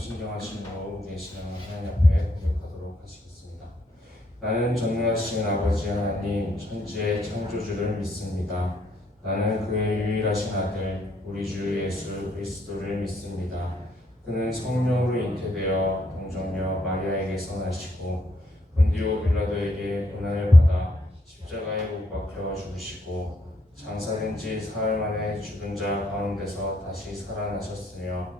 사도신경하심으로 우리의 신앙을 하나님 앞에 고백하도록 하시겠습니다. 나는 전능하신 아버지 하나님 천지의 창조주를 믿습니다. 나는 그의 유일하신 아들 우리 주 예수 그리스도를 믿습니다. 그는 성령으로 잉태되어 동정녀 마리아에게서 나시고 본디오 빌라도에게 고난을 받아 십자가에 못 박혀 죽으시고 장사된 지 사흘 만에 죽은 자 가운데서 다시 살아나셨으며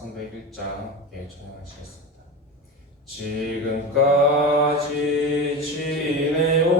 301장 함께 찬양하시겠습니다. 지금까지 지내온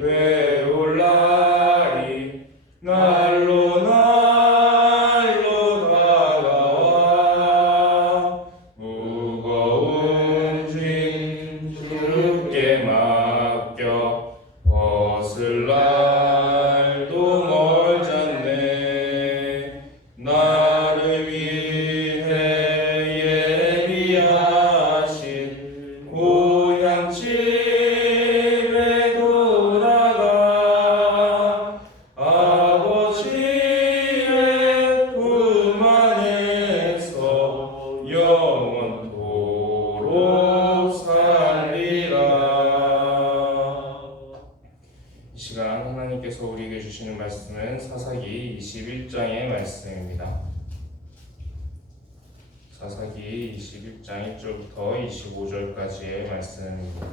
다 시간 하나님께서 우리에게 주시는 말씀은 사사기 21장의 말씀입니다. 사사기 21장 1절부터 25절까지의 말씀입니다.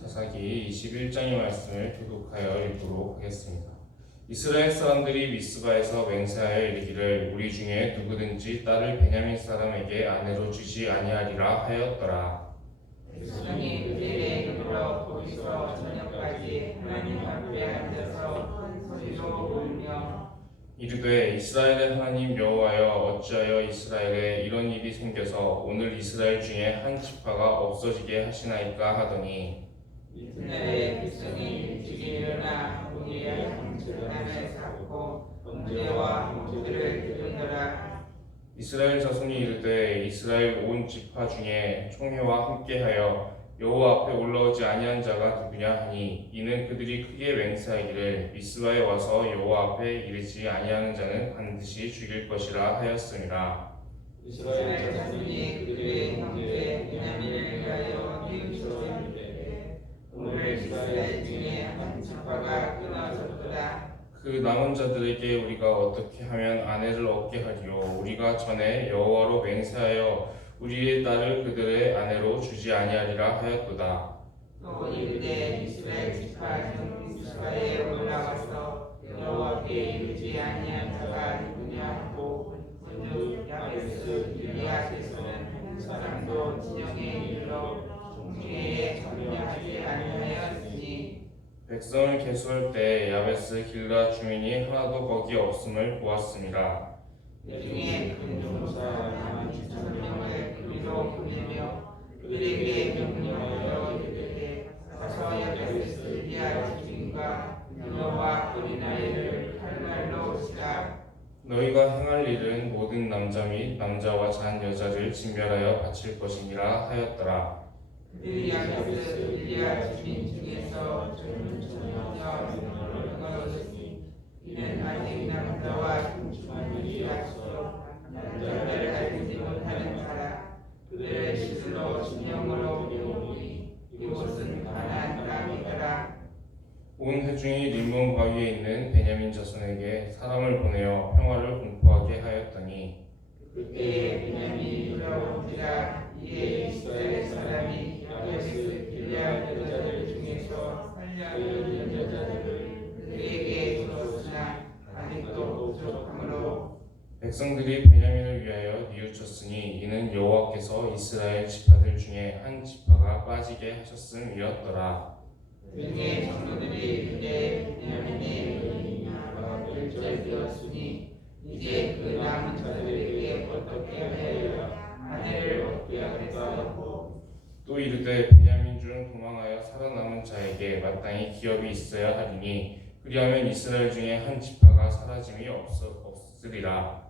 사사기 21장의 말씀을 교독하여 읽도록 하겠습니다. 이스라엘 사람들이 미스바에서 맹세하여 이르기를 우리 중에 누구든지 딸을 베냐민 사람에게 아내로 주지 아니하리라 하였더라. 백성이 그들의 힘으로 거기서 저녁까지 하나님 앞에 앉아서 큰 소리로 울며 이르되 이스라엘의 하나님 여호와여 어찌하여 이스라엘에 이런 일이 생겨서 오늘 이스라엘 중에 한 지파가 없어지게 하시나이까 하더니 이튿날에 백성이 일찍 일어나 우리의 한출단을 쌓고 번제와 홍주들을 드리노라. 이스라엘 자손이 이르되 이스라엘 온 지파 중에 총회와 함께하여 여호와 앞에 올라오지 아니한 자가 누구냐 하니 이는 그들이 크게 맹세하기를 미스바에 와서 여호와 앞에 이르지 아니하는 자는 반드시 죽일 것이라 하였음이라 이스라엘 자손이 그들의 형제 베냐민을 위하여 뉘우쳤는데 오늘 그 남은 자들에게 우리가 어떻게 하면 아내를 얻게 하리요? 우리가 전에 여호와로 맹세하여 우리의 딸을 그들의 아내로 주지 아니하리라 하였도다. 또 이르되 이스라엘 지파 중 미스바에 올라가서 여호와께 이르지 아니한 자가 누구냐 하고 문득 야베스 한 사람도 진영에 이르러 아니하였으니. 백성을 계수할 때 야베스 길라 주민이 하나도 거기 없음을 보았습니다. 그 중에 큰 종사 남은 천 명을 그리로 보내며 그들에게 명령하여 이르되 가서 야베스 길리앗 주민과 여호와 어린아이를 칼날로 치라. 너희가 행할 일은 모든 남자 및 남자와 잔 여자를 진멸하여 바칠 것이니라 하였더라 온 회중이 림몬 바위에 있는 베냐민 자손에게 사람을 보내어 평화를 공포하게 하였더니 그때에 베냐민이 돌아온지라 이에 이스라엘 사람이 야베스 길리앗 여자들 중에서 살려는 여자들을 그들에게 주었으나 아직도 부족하므로 백성들이 베냐민을 위하여 뉘우쳤으니 이는 여호와께서 이스라엘 지파들 중에 한 지파가 빠지게 하셨음이었더라. 등의 장로들이 그때 베냐민의 나라가 멸절되었으니 이제 그 남은 자들에게 어떻게 하여 아내를 얻게 하겠사 하고 또 이르되 베냐민 중 도망하여 살아남은 자에게 마땅히 기업이 있어야 하리니 그리하면 이스라엘 중에 한 지파가 사라짐이 없어, 없으리라.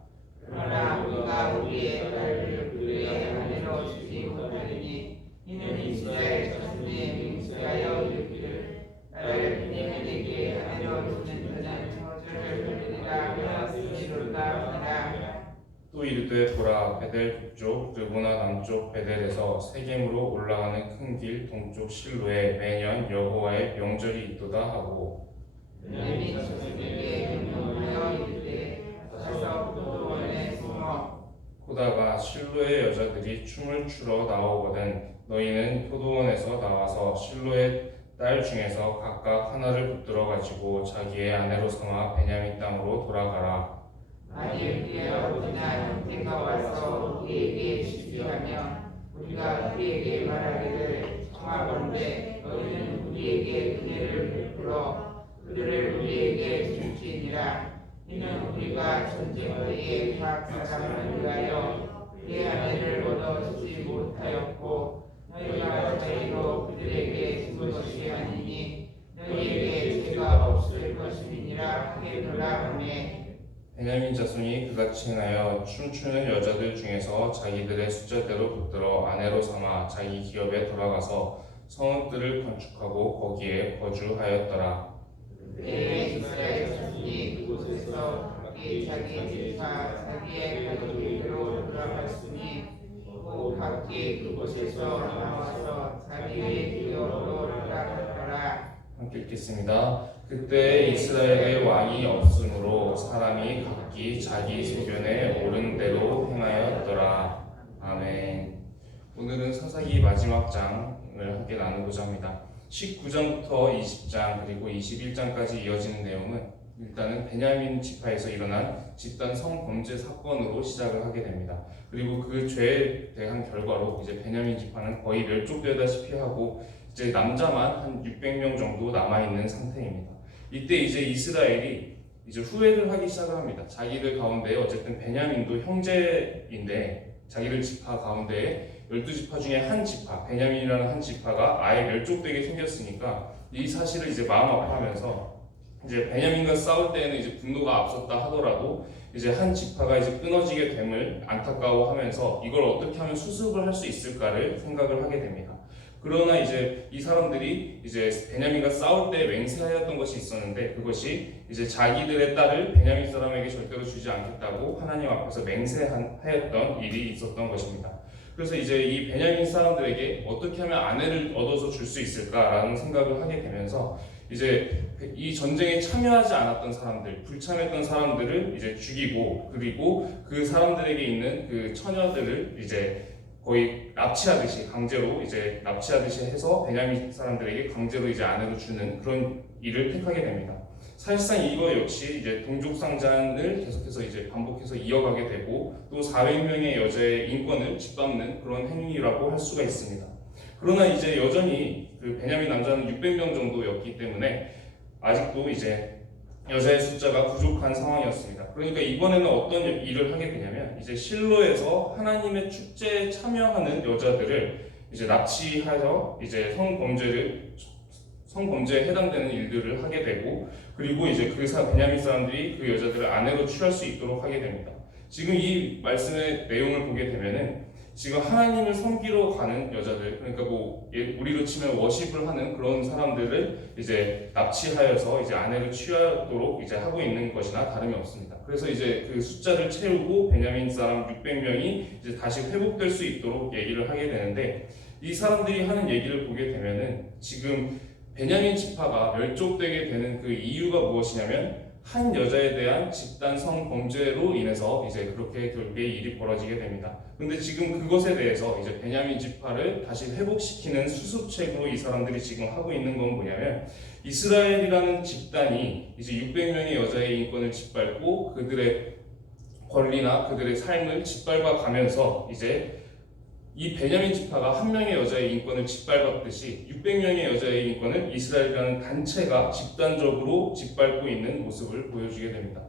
그러나 우리가 우리의 딸을 그의 아내로 주지 못하리니 이는 이스라엘 자손의 맹세하여 이르기를 나를 베냐민에게 아내로 주는 자는 저주를 받으리라 하였으리로다 하라 또 이르되 보라 베델 북쪽 르보나 남쪽 베델에서 세겜으로 올라가는 큰 길 동쪽 실로에 매년 여호와의 명절이 있도다 하고. 보다가 실로의 여자들이 춤을 추러 나오거든 너희는 포도원에서 나와서 실로의 딸 중에서 각각 하나를 붙들어 가지고 자기의 아내로 삼아 베냐민 땅으로 돌아가라 만일 아버지나 형제가 와서 우리에게 시비하면 우리가 그에게 말하기를 청하건대 너희는 우리에게 은혜를 베풀어 그들을 우리에게 줄지니라. 이는 우리가 전쟁 때에 각 사람을 위하여 그의 아내를 얻어주지 못하였고 너희가 자의로 그들에게 준 것이 아니니 너희에게 죄가 없을 것임이니라 하겠노라 하매 베냐민 자손이 그같이 행하여 춤추는 여자들 중에서 자기들의 숫자대로 붙들어 아내로 삼아 자기 기업에 돌아가서 성읍들을 건축하고 거기에 거주하였더라 그때에 이스라엘 자손이 그곳에서 각기 자기 집과 자기의 가족에게로 돌아갔으니 또 각기 그곳에서 나와서 자기의 기업으로 돌아갔더라 함께 읽겠습니다. 그때 이스라엘의 왕이 없으므로 사람이 각기 자기 소견에 옳은 대로 행하였더라. 아멘. 오늘은 사사기 마지막 장을 함께 나누고자 합니다. 19장부터 20장 그리고 21장까지 이어지는 내용은 일단은 베냐민 지파에서 일어난 집단 성범죄 사건으로 시작을 하게 됩니다. 그리고 그 죄에 대한 결과로 이제 베냐민 지파는 거의 멸족되다시피 하고 이제 남자만 한 600명 정도 남아 있는 상태입니다. 이때 이제 이스라엘이 이제 후회를 하기 시작을 합니다. 자기들 가운데 어쨌든 베냐민도 형제인데 자기들 지파 가운데 12지파 중에 한 지파, 베냐민이라는 한 지파가 아예 멸족되게 생겼으니까 이 사실을 이제 마음 아파하면서 이제 베냐민과 싸울 때에는 이제 분노가 앞섰다 하더라도 이제 한 지파가 이제 끊어지게 됨을 안타까워하면서 이걸 어떻게 하면 수습을 할 수 있을까를 생각을 하게 됩니다. 그러나 이제 이 사람들이 이제 베냐민과 싸울 때 맹세하였던 것이 있었는데 그것이 이제 자기들의 딸을 베냐민 사람에게 절대로 주지 않겠다고 하나님 앞에서 맹세하였던 일이 있었던 것입니다. 그래서 이제 이 베냐민 사람들에게 어떻게 하면 아내를 얻어서 줄 수 있을까라는 생각을 하게 되면서 이제 이 전쟁에 참여하지 않았던 사람들, 불참했던 사람들을 이제 죽이고 그리고 그 사람들에게 있는 그 처녀들을 이제 거의 납치하듯이 강제로 이제 납치하듯이 해서 베냐민 사람들에게 강제로 이제 아내로 주는 그런 일을 택하게 됩니다. 사실상 이거 역시 이제 동족 상잔을 계속해서 이제 반복해서 이어가게 되고 또 400명의 여자의 인권을 짓밟는 그런 행위라고 할 수가 있습니다. 그러나 이제 여전히 그 베냐민 남자는 600명 정도였기 때문에 아직도 이제 여자의 숫자가 부족한 상황이었습니다. 그러니까 이번에는 어떤 일을 하게 되냐면 이제 실로에서 하나님의 축제에 참여하는 여자들을 이제 납치하여 이제 성범죄를 성범죄에 해당되는 일들을 하게 되고 그리고 이제 그 사, 베냐민 사람들이 그 여자들을 아내로 취할 수 있도록 하게 됩니다. 지금 이 말씀의 내용을 보게 되면은 지금 하나님을 섬기러 가는 여자들 그러니까 뭐 예, 우리로 치면 워십을 하는 그런 사람들을 이제 납치하여서 이제 아내를 취하도록 이제 하고 있는 것이나 다름이 없습니다. 그래서 이제 그 숫자를 채우고 베냐민 사람 600명이 이제 다시 회복될 수 있도록 얘기를 하게 되는데 이 사람들이 하는 얘기를 보게 되면은 지금 베냐민 지파가 멸족되게 되는 그 이유가 무엇이냐면 한 여자에 대한 집단 성범죄로 인해서 이제 그렇게 결국에 일이 벌어지게 됩니다. 근데 지금 그것에 대해서 이제 베냐민 지파를 다시 회복시키는 수습책으로 이 사람들이 지금 하고 있는 건 뭐냐면 이스라엘이라는 집단이 이제 600명의 여자의 인권을 짓밟고 그들의 권리나 그들의 삶을 짓밟아 가면서 이제 이 베냐민 지파가 한 명의 여자의 인권을 짓밟았듯이 600명의 여자의 인권을 이스라엘이라는 단체가 집단적으로 짓밟고 있는 모습을 보여주게 됩니다.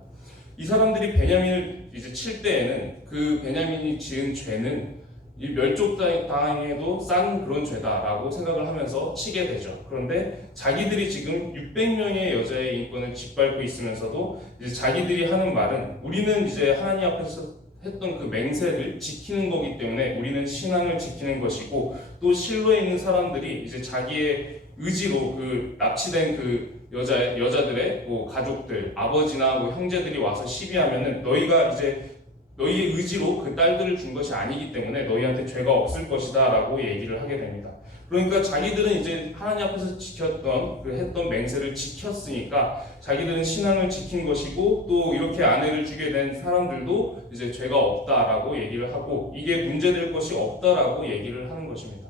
이 사람들이 베냐민을 이제 칠 때에는 그 베냐민이 지은 죄는 이 멸족당해도 싼 그런 죄다라고 생각을 하면서 치게 되죠. 그런데 자기들이 지금 600명의 여자의 인권을 짓밟고 있으면서도 이제 자기들이 하는 말은 우리는 이제 하나님 앞에서 했던 그 맹세를 지키는 거기 때문에 우리는 신앙을 지키는 것이고 또 실로에 있는 사람들이 이제 자기의 의지로 그 납치된 그 여자 여자들의 뭐 가족들 아버지나 뭐 형제들이 와서 시비하면은 너희가 이제 너희의 의지로 그 딸들을 준 것이 아니기 때문에 너희한테 죄가 없을 것이다 라고 얘기를 하게 됩니다. 그러니까 자기들은 이제 하나님 앞에서 지켰던 그 했던 맹세를 지켰으니까 자기들은 신앙을 지킨 것이고 또 이렇게 아내를 주게 된 사람들도 이제 죄가 없다라고 얘기를 하고 이게 문제될 것이 없다라고 얘기를 하는 것입니다.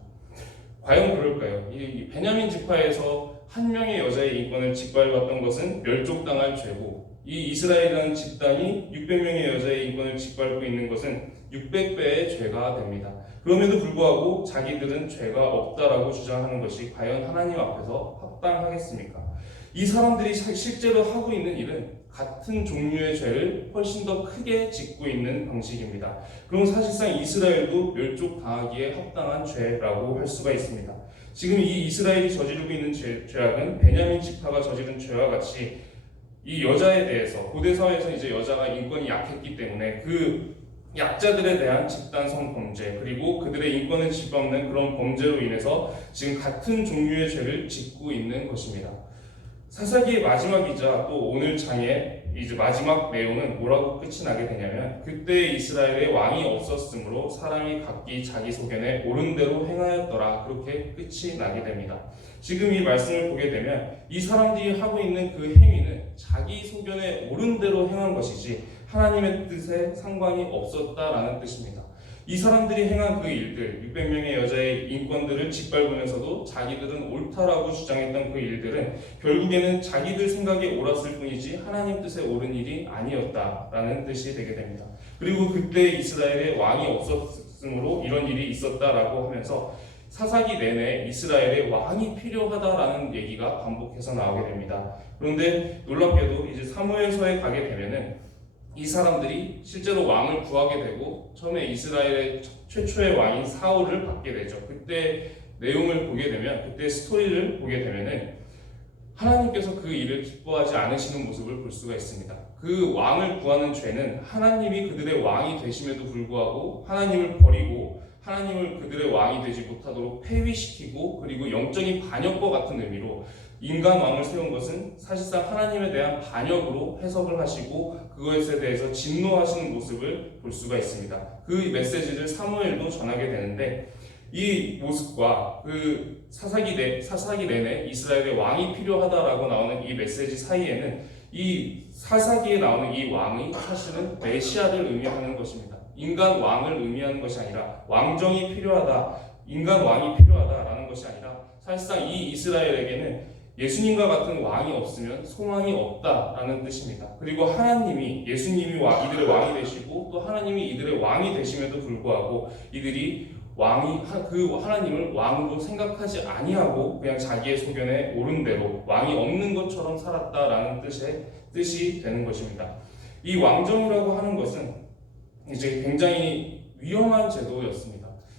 과연 그럴까요? 이 베냐민 지파에서 한 명의 여자의 인권을 짓밟았던 것은 멸족당할 죄고 이 이스라엘이라는 집단이 600명의 여자의 인권을 짓밟고 있는 것은 600배의 죄가 됩니다. 그럼에도 불구하고 자기들은 죄가 없다라고 주장하는 것이 과연 하나님 앞에서 합당하겠습니까? 이 사람들이 실제로 하고 있는 일은 같은 종류의 죄를 훨씬 더 크게 짓고 있는 방식입니다. 그럼 사실상 이스라엘도 멸족당하기에 합당한 죄라고 할 수가 있습니다. 지금 이 이스라엘이 저지르고 있는 죄, 죄악은 베냐민 지파가 저지른 죄와 같이 이 여자에 대해서 고대 사회에서 이제 여자가 인권이 약했기 때문에 그 약자들에 대한 집단 성범죄 그리고 그들의 인권을 짓밟는 그런 범죄로 인해서 지금 같은 종류의 죄를 짓고 있는 것입니다. 사사기의 마지막이자 또 오늘 장의 이제 마지막 내용은 뭐라고 끝이 나게 되냐면 그때 이스라엘에 왕이 없었으므로 사람이 각기 자기 소견에 옳은 대로 행하였더라 그렇게 끝이 나게 됩니다. 지금 이 말씀을 보게 되면 이 사람들이 하고 있는 그 행위는 자기 소견에 옳은 대로 행한 것이지 하나님의 뜻에 상관이 없었다라는 뜻입니다. 이 사람들이 행한 그 일들, 600명의 여자의 인권들을 짓밟으면서도 자기들은 옳다라고 주장했던 그 일들은 결국에는 자기들 생각에 옳았을 뿐이지 하나님 뜻에 옳은 일이 아니었다라는 뜻이 되게 됩니다. 그리고 그때 이스라엘에 왕이 없었으므로 이런 일이 있었다라고 하면서 사사기 내내 이스라엘에 왕이 필요하다라는 얘기가 반복해서 나오게 됩니다. 그런데 놀랍게도 이제 사무엘서에 가게 되면은 이 사람들이 실제로 왕을 구하게 되고 처음에 이스라엘의 최초의 왕인 사울을 받게 되죠. 그때 내용을 보게 되면 그때 스토리를 보게 되면은 하나님께서 그 일을 기뻐하지 않으시는 모습을 볼 수가 있습니다. 그 왕을 구하는 죄는 하나님이 그들의 왕이 되심에도 불구하고 하나님을 버리고 하나님을 그들의 왕이 되지 못하도록 폐위시키고 그리고 영적인 반역과 같은 의미로 인간 왕을 세운 것은 사실상 하나님에 대한 반역으로 해석을 하시고 그것에 대해서 진노하시는 모습을 볼 수가 있습니다. 그 메시지를 사무엘도 전하게 되는데 이 모습과 그 사사기 내 사사기 내내 이스라엘의 왕이 필요하다라고 나오는 이 메시지 사이에는 이 사사기에 나오는 이 왕이 사실은 메시아를 의미하는 것입니다. 인간 왕을 의미하는 것이 아니라 왕정이 필요하다, 인간 왕이 필요하다라는 것이 아니라 사실상 이 이스라엘에게는 예수님과 같은 왕이 없으면 소망이 없다라는 뜻입니다. 그리고 하나님이 예수님이 와- 이들의 왕이 되시고 또 하나님이 이들의 왕이 되심에도 불구하고 이들이 왕이 하- 그 하나님을 왕으로 생각하지 아니하고 그냥 자기의 소견에 옳은 대로 왕이 없는 것처럼 살았다라는 뜻의 뜻이 되는 것입니다. 이 왕정이라고 하는 것은 이제 굉장히 위험한 제도였습니다.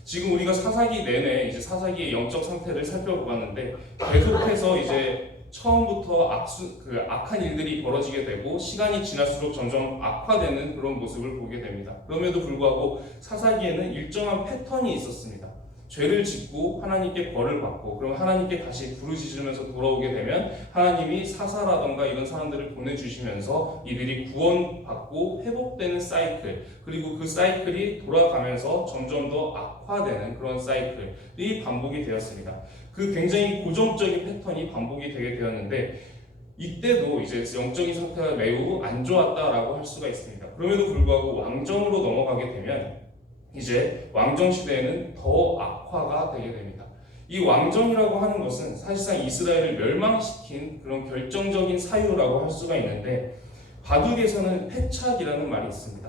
지금 우리가 사사기 내내 이제 사사기의 영적 상태를 살펴보았는데 계속해서 이제 처음부터 악수, 그 악한 일들이 벌어지게 되고 시간이 지날수록 점점 악화되는 그런 모습을 보게 됩니다. 그럼에도 불구하고 사사기에는 일정한 패턴이 있었습니다. 죄를 짓고 하나님께 벌을 받고 그럼 하나님께 다시 부르짖으면서 돌아오게 되면 하나님이 사사라던가 이런 사람들을 보내주시면서 이들이 구원받고 회복되는 사이클 그리고 그 사이클이 돌아가면서 점점 더 악화되는 그런 사이클이 반복이 되었습니다. 그 굉장히 고정적인 패턴이 반복이 되게 되었는데 이때도 이제 영적인 상태가 매우 안 좋았다라고 할 수가 있습니다. 그럼에도 불구하고 왕정으로 넘어가게 되면 이제 왕정 시대에는 더 악화가 되게 됩니다. 이 왕정이라고 하는 것은 사실상 이스라엘을 멸망시킨 그런 결정적인 사유라고 할 수가 있는데 바둑에서는 패착이라는 말이 있습니다.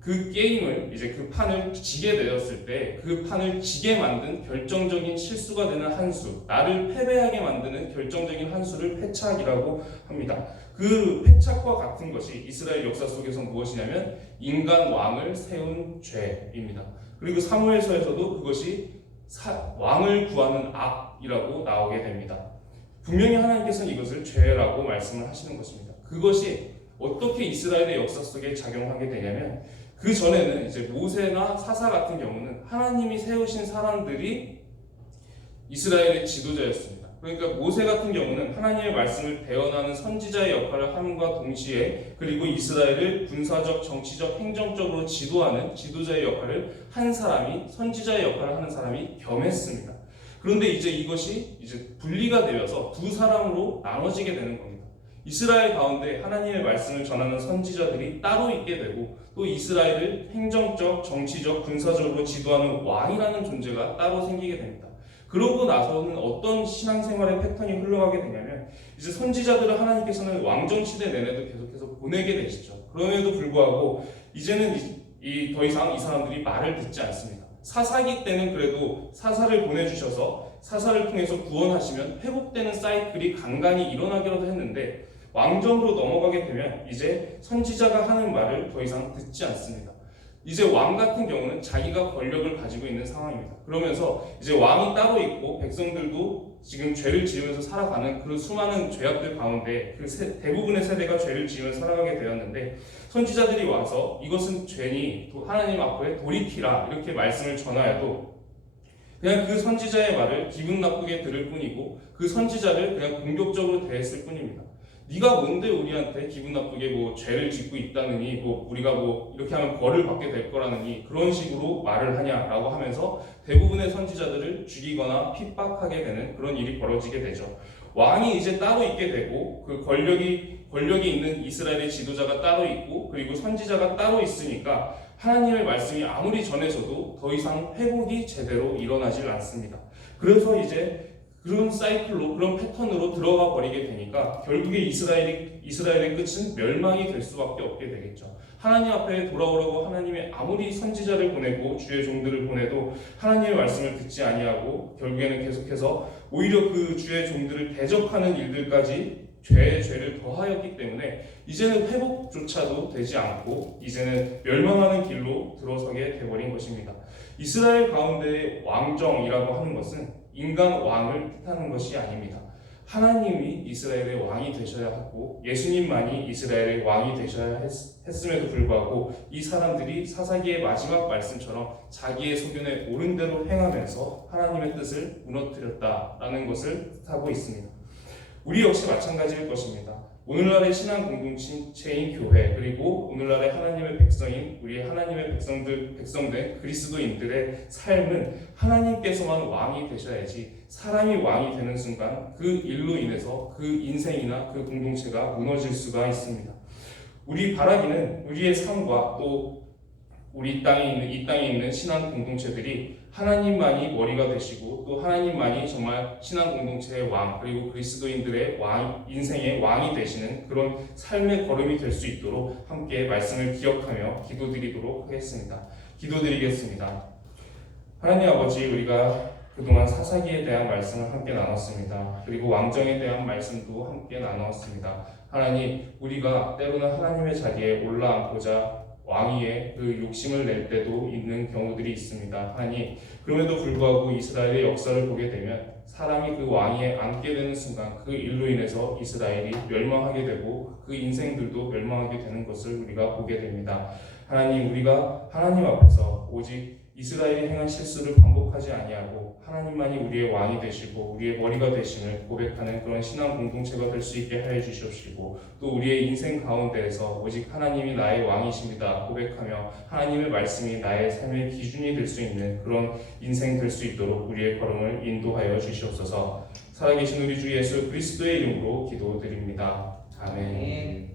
그 게임을 이제 그 판을 지게 되었을 때 그 판을 지게 만든 결정적인 실수가 되는 한 수, 나를 패배하게 만드는 결정적인 한 수를 패착이라고 합니다. 그 패착과 같은 것이 이스라엘 역사 속에서 무엇이냐면 인간 왕을 세운 죄입니다. 그리고 사무엘서에서도 그것이 사- 왕을 구하는 악이라고 나오게 됩니다. 분명히 하나님께서는 이것을 죄라고 말씀을 하시는 것입니다. 그것이 어떻게 이스라엘의 역사 속에 작용하게 되냐면 그 전에는 이제 모세나 사사 같은 경우는 하나님이 세우신 사람들이 이스라엘의 지도자였습니다. 그러니까 모세 같은 경우는 하나님의 말씀을 대언하는 선지자의 역할을 함과 동시에 그리고 이스라엘을 군사적, 정치적, 행정적으로 지도하는 지도자의 역할을 한 사람이 선지자의 역할을 하는 사람이 겸했습니다. 그런데 이제 이것이 이제 분리가 되어서 두 사람으로 나눠지게 되는 겁니다. 이스라엘 가운데 하나님의 말씀을 전하는 선지자들이 따로 있게 되고 또 이스라엘을 행정적, 정치적, 군사적으로 지도하는 왕이라는 존재가 따로 생기게 됩니다. 그러고 나서는 어떤 신앙생활의 패턴이 흘러가게 되냐면 이제 선지자들을 하나님께서는 왕정 시대 내내도 계속해서 보내게 되시죠. 그럼에도 불구하고 이제는 이더 이상 이 사람들이 말을 듣지 않습니다. 사사기 때는 그래도 사사를 보내주셔서 사사를 통해서 구원하시면 회복되는 사이클이 간간히 일어나기라도 했는데 왕정으로 넘어가게 되면 이제 선지자가 하는 말을 더 이상 듣지 않습니다. 이제 왕 같은 경우는 자기가 권력을 가지고 있는 상황입니다. 그러면서 이제 왕이 따로 있고 백성들도 지금 죄를 지으면서 살아가는 그런 수많은 죄악들 가운데 그 세- 대부분의 세대가 죄를 지으면서 살아가게 되었는데 선지자들이 와서 이것은 죄니 도- 하나님 앞에 돌이키라 이렇게 말씀을 전하여도 그냥 그 선지자의 말을 기분 나쁘게 들을 뿐이고 그 선지자를 그냥 공격적으로 대했을 뿐입니다. 네가 뭔데 우리한테 기분 나쁘게 뭐 죄를 짓고 있다느니 뭐 우리가 뭐 이렇게 하면 벌을 받게 될 거라느니 그런 식으로 말을 하냐라고 하면서 대부분의 선지자들을 죽이거나 핍박하게 되는 그런 일이 벌어지게 되죠. 왕이 이제 따로 있게 되고 그 권력이 권력이 있는 이스라엘의 지도자가 따로 있고 그리고 선지자가 따로 있으니까 하나님의 말씀이 아무리 전해져도 더 이상 회복이 제대로 일어나질 않습니다. 그래서 이제 그런 사이클로 그런 패턴으로 들어가 버리게 되니까 결국에 이스라엘이 이스라엘의 끝은 멸망이 될 수밖에 없게 되겠죠. 하나님 앞에 돌아오라고 하나님의 아무리 선지자를 보내고 주의 종들을 보내도 하나님의 말씀을 듣지 아니하고 결국에는 계속해서 오히려 그 주의 종들을 대적하는 일들까지 죄에 죄를 더하였기 때문에 이제는 회복조차도 되지 않고 이제는 멸망하는 길로 들어서게 돼버린 것입니다. 이스라엘 가운데 왕정이라고 하는 것은 인간 왕을 뜻하는 것이 아닙니다. 하나님이 이스라엘의 왕이 되셔야 하고 예수님만이 이스라엘의 왕이 되셔야 했, 했음에도 불구하고 이 사람들이 사사기의 마지막 말씀처럼 자기의 소견에 옳은 대로 행하면서 하나님의 뜻을 무너뜨렸다라는 것을 뜻하고 있습니다. 우리 역시 마찬가지일 것입니다. 오늘날의 신앙 공동체인 교회 그리고 오늘날의 하나님의 백성인 우리 하나님의 백성들 백성된 그리스도인들의 삶은 하나님께서만 왕이 되셔야지 사람이 왕이 되는 순간 그 일로 인해서 그 인생이나 그 공동체가 무너질 수가 있습니다. 우리 바라기는 우리의 삶과 또 우리 땅에 있는 이 땅에 있는 신앙 공동체들이 하나님만이 머리가 되시고 또 하나님만이 정말 신앙 공동체의 왕 그리고 그리스도인들의 왕 인생의 왕이 되시는 그런 삶의 걸음이 될 수 있도록 함께 말씀을 기억하며 기도드리도록 하겠습니다. 기도드리겠습니다. 하나님 아버지 우리가 그동안 사사기에 대한 말씀을 함께 나눴습니다. 그리고 왕정에 대한 말씀도 함께 나누었습니다. 하나님 우리가 때로는 하나님의 자리에 올라앉고자 왕위에 그 욕심을 낼 때도 있는 경우들이 있습니다. 하나님, 그럼에도 불구하고 이스라엘의 역사를 보게 되면 사람이 그 왕위에 앉게 되는 순간 그 일로 인해서 이스라엘이 멸망하게 되고 그 인생들도 멸망하게 되는 것을 우리가 보게 됩니다. 하나님, 우리가 하나님 앞에서 오직 이스라엘이 행한 실수를 반복하지 아니하고 하나님만이 우리의 왕이 되시고 우리의 머리가 되심을 고백하는 그런 신앙 공동체가 될 수 있게 하여 주시옵시고 또 우리의 인생 가운데에서 오직 하나님이 나의 왕이십니다 고백하며 하나님의 말씀이 나의 삶의 기준이 될 수 있는 그런 인생 될 수 있도록 우리의 걸음을 인도하여 주시옵소서. 살아계신 우리 주 예수 그리스도의 이름으로 기도드립니다. 아멘.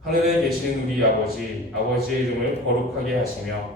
하늘에 계신 우리 아버지, 아버지의 이름을 거룩하게 하시며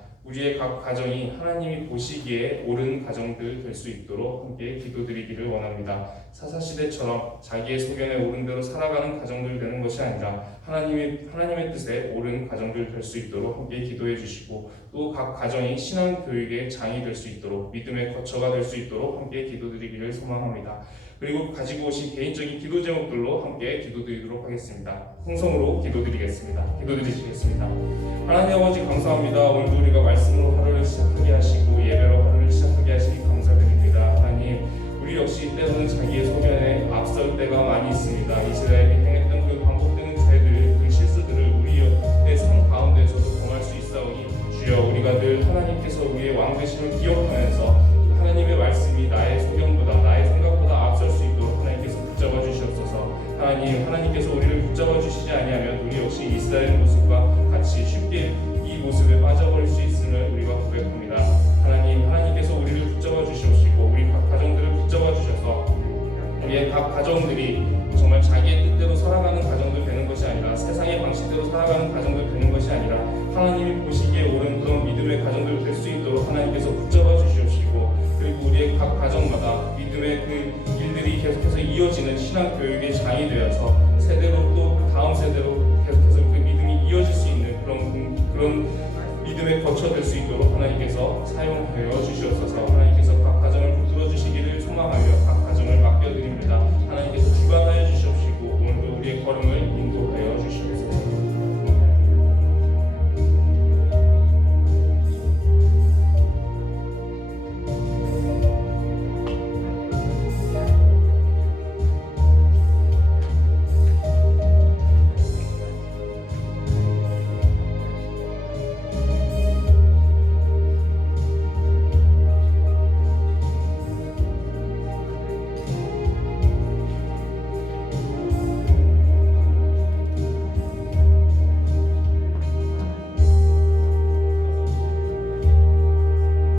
우리의 각 가정이 하나님이 보시기에 옳은 가정들 될 수 있도록 함께 기도드리기를 원합니다. 사사시대처럼 자기의 소견에 옳은 대로 살아가는 가정들 되는 것이 아니라 하나님의 하나님의 뜻에 옳은 가정들 될 수 있도록 함께 기도해 주시고 또 각 가정이 신앙 교육의 장이 될 수 있도록 믿음의 거처가 될 수 있도록 함께 기도드리기를 소망합니다. 그리고 가지고 오신 개인적인 기도 제목들로 함께 기도드리도록 하겠습니다. 통성으로 기도드리겠습니다. 기도드리시겠습니다. 하나님 아버지 감사합니다. 오늘도 우리가 말씀으로 하루를 시작하게 하시고 예배로 하루를 시작하게 하시니 감사드립니다. 하나님 우리 역시 때로는 자기의 소견에 앞설 때가 많이 있습니다. 이스라엘이 행했던 그 반복되는 죄들, 그 실수들을 우리의 삶 가운데서도 범할 수 있사오니 주여 우리가 늘 하나님께서 우리의 왕 되심을 기억하면서 하나님의 말씀이 나의 소견보다 하나님, 하나님께서 우리를 붙잡아 주시지 아니하면 우리 역시 이스라엘 모습과 같이 쉽게 이 모습에 빠져버릴 수 있음을 우리가 고백합니다. 하나님, 하나님께서 우리를 붙잡아 주시옵시고 우리 각 가정들을 붙잡아 주셔서 우리의 각 가정들이 정말 자기의 뜻대로 살아가는 가정들 되는 것이 아니라 세상의 방식대로 살아가는 가정들 되는 것이 아니라 하나님이 보시기에 옳은 그런 믿음의 가정들 될 수 있도록 하나님께서 붙잡아 신앙 교육의 장이 되어서 세대로 또 다음 세대로 계속해서 그 믿음이 이어질 수 있는 그런 공- 그런 믿음의 거처 될수 있도록 하나님께서 사용하여.